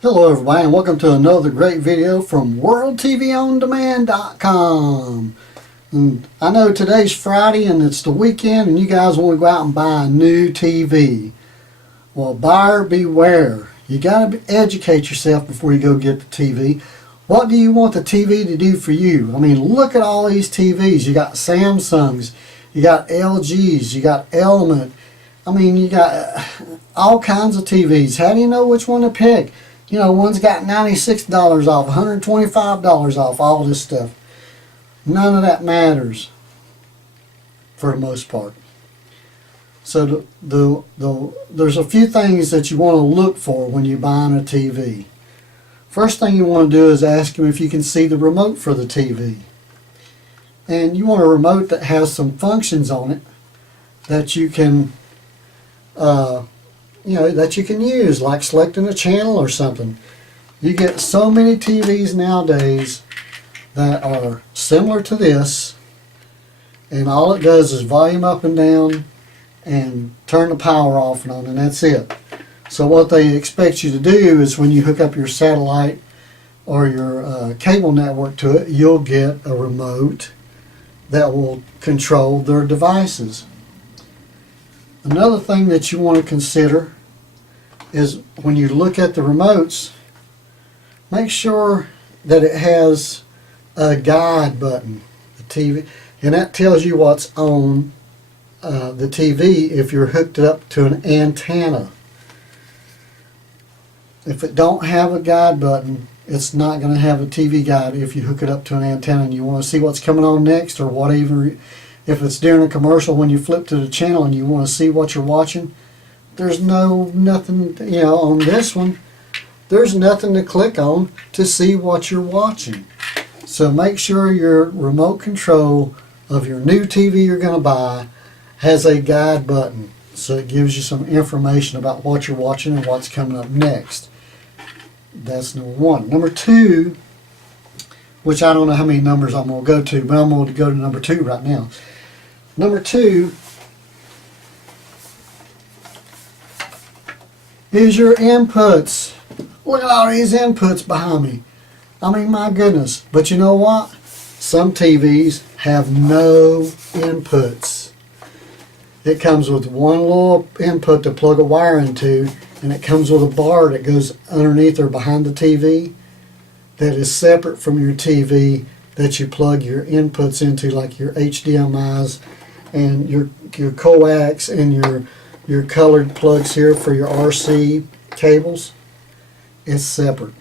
Hello everybody, and welcome to another great video from WorldTVOnDemand.com. And I know today's Friday and it's the weekend and you guys want to go out and buy a new TV. Well, buyer beware. You got to educate yourself before you go get the TV. What do you want the TV to do for you? I mean, look at all these TVs. You got Samsungs, you got LGs, you got Element. I mean, you got all kinds of TVs. How do you know which one to pick? You know, one's got $96 off, $125 off, all this stuff. None of that matters for the most part. So there's a few things that you want to look for when you're buying a TV. First thing you want to do is ask them if you can see the remote for the TV. And you want a remote that has some functions on it that you can that you can use, like selecting a channel or something. You get so many TVs nowadays that are similar to this, and all it does is volume up and down and turn the power off and on, and that's it. So what they expect you to do is when you hook up your satellite or your cable network to it, you'll get a remote that will control their devices. Another thing that you want to consider is when you look at the remotes, make sure that it has a guide button, the TV, and that tells you what's on the TV if you're hooked up to an antenna. If it don't have a guide button, it's not going to have a TV guide if you hook it up to an antenna and you want to see what's coming on next, or whatever. If it's during a commercial when you flip to the channel and you want to see what you're watching, there's nothing, on this one, there's nothing to click on to see what you're watching. So make sure your remote control of your new TV you're going to buy has a guide button, so it gives you some information about what you're watching and what's coming up next. That's number one. Number two, which I don't know how many numbers I'm going to go to, but I'm going to go to number two right now. Number two is your inputs. Look at all these inputs behind me. I mean, my goodness. But you know what? Some TVs have no inputs. It comes with one little input to plug a wire into, and it comes with a bar that goes underneath or behind the TV that is separate from your TV that you plug your inputs into, like your HDMIs and your coax and your colored plugs here for your RC cables. It's separate.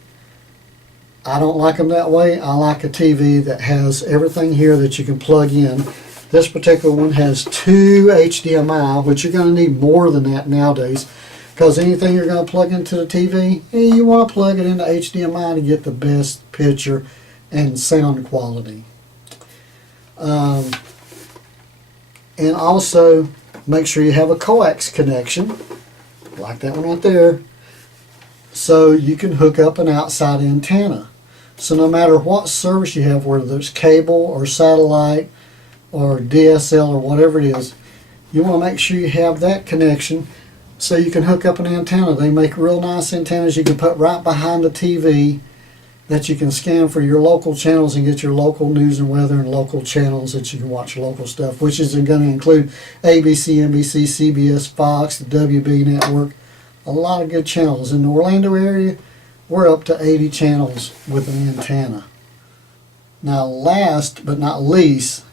I don't like them that way. I like a TV that has everything here that you can plug in. This particular one has two HDMI, which you're going to need more than that nowadays, because anything you're going to plug into the TV, you want to plug it into HDMI to get the best picture and sound quality. And also make sure you have a coax connection, like that one right there, so you can hook up an outside antenna. So no matter what service you have, whether it's cable or satellite or DSL or whatever it is, you want to make sure you have that connection so you can hook up an antenna. They make real nice antennas you can put right behind the TV that you can scan for your local channels and get your local news and weather and local channels that you can watch local stuff, which is going to include ABC, NBC, CBS, Fox, the WB network, a lot of good channels. In the Orlando area, we're up to 80 channels with an antenna. Now, last but not least,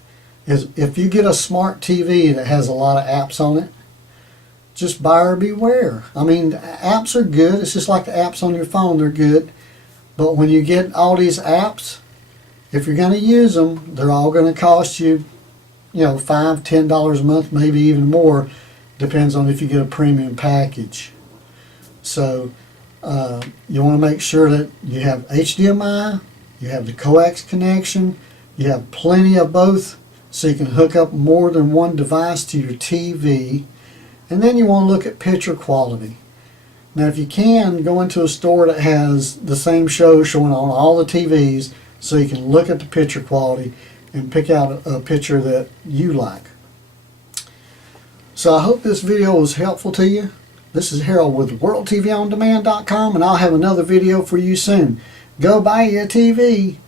is if you get a smart TV that has a lot of apps on it, just buyer beware. I mean, apps are good. It's just like the apps on your phone, they're good. But when you get all these apps, if you're going to use them, they're all going to cost you, $5, $10 a month, maybe even more. Depends on if you get a premium package. So you want to make sure that you have HDMI, you have the coax connection, you have plenty of both, so you can hook up more than one device to your TV. And then you want to look at picture quality. Now, if you can, go into a store that has the same show showing on all the TVs, so you can look at the picture quality and pick out a picture that you like. So I hope this video was helpful to you. This is Harold with WorldTVOnDemand.com, and I'll have another video for you soon. Go buy you a TV.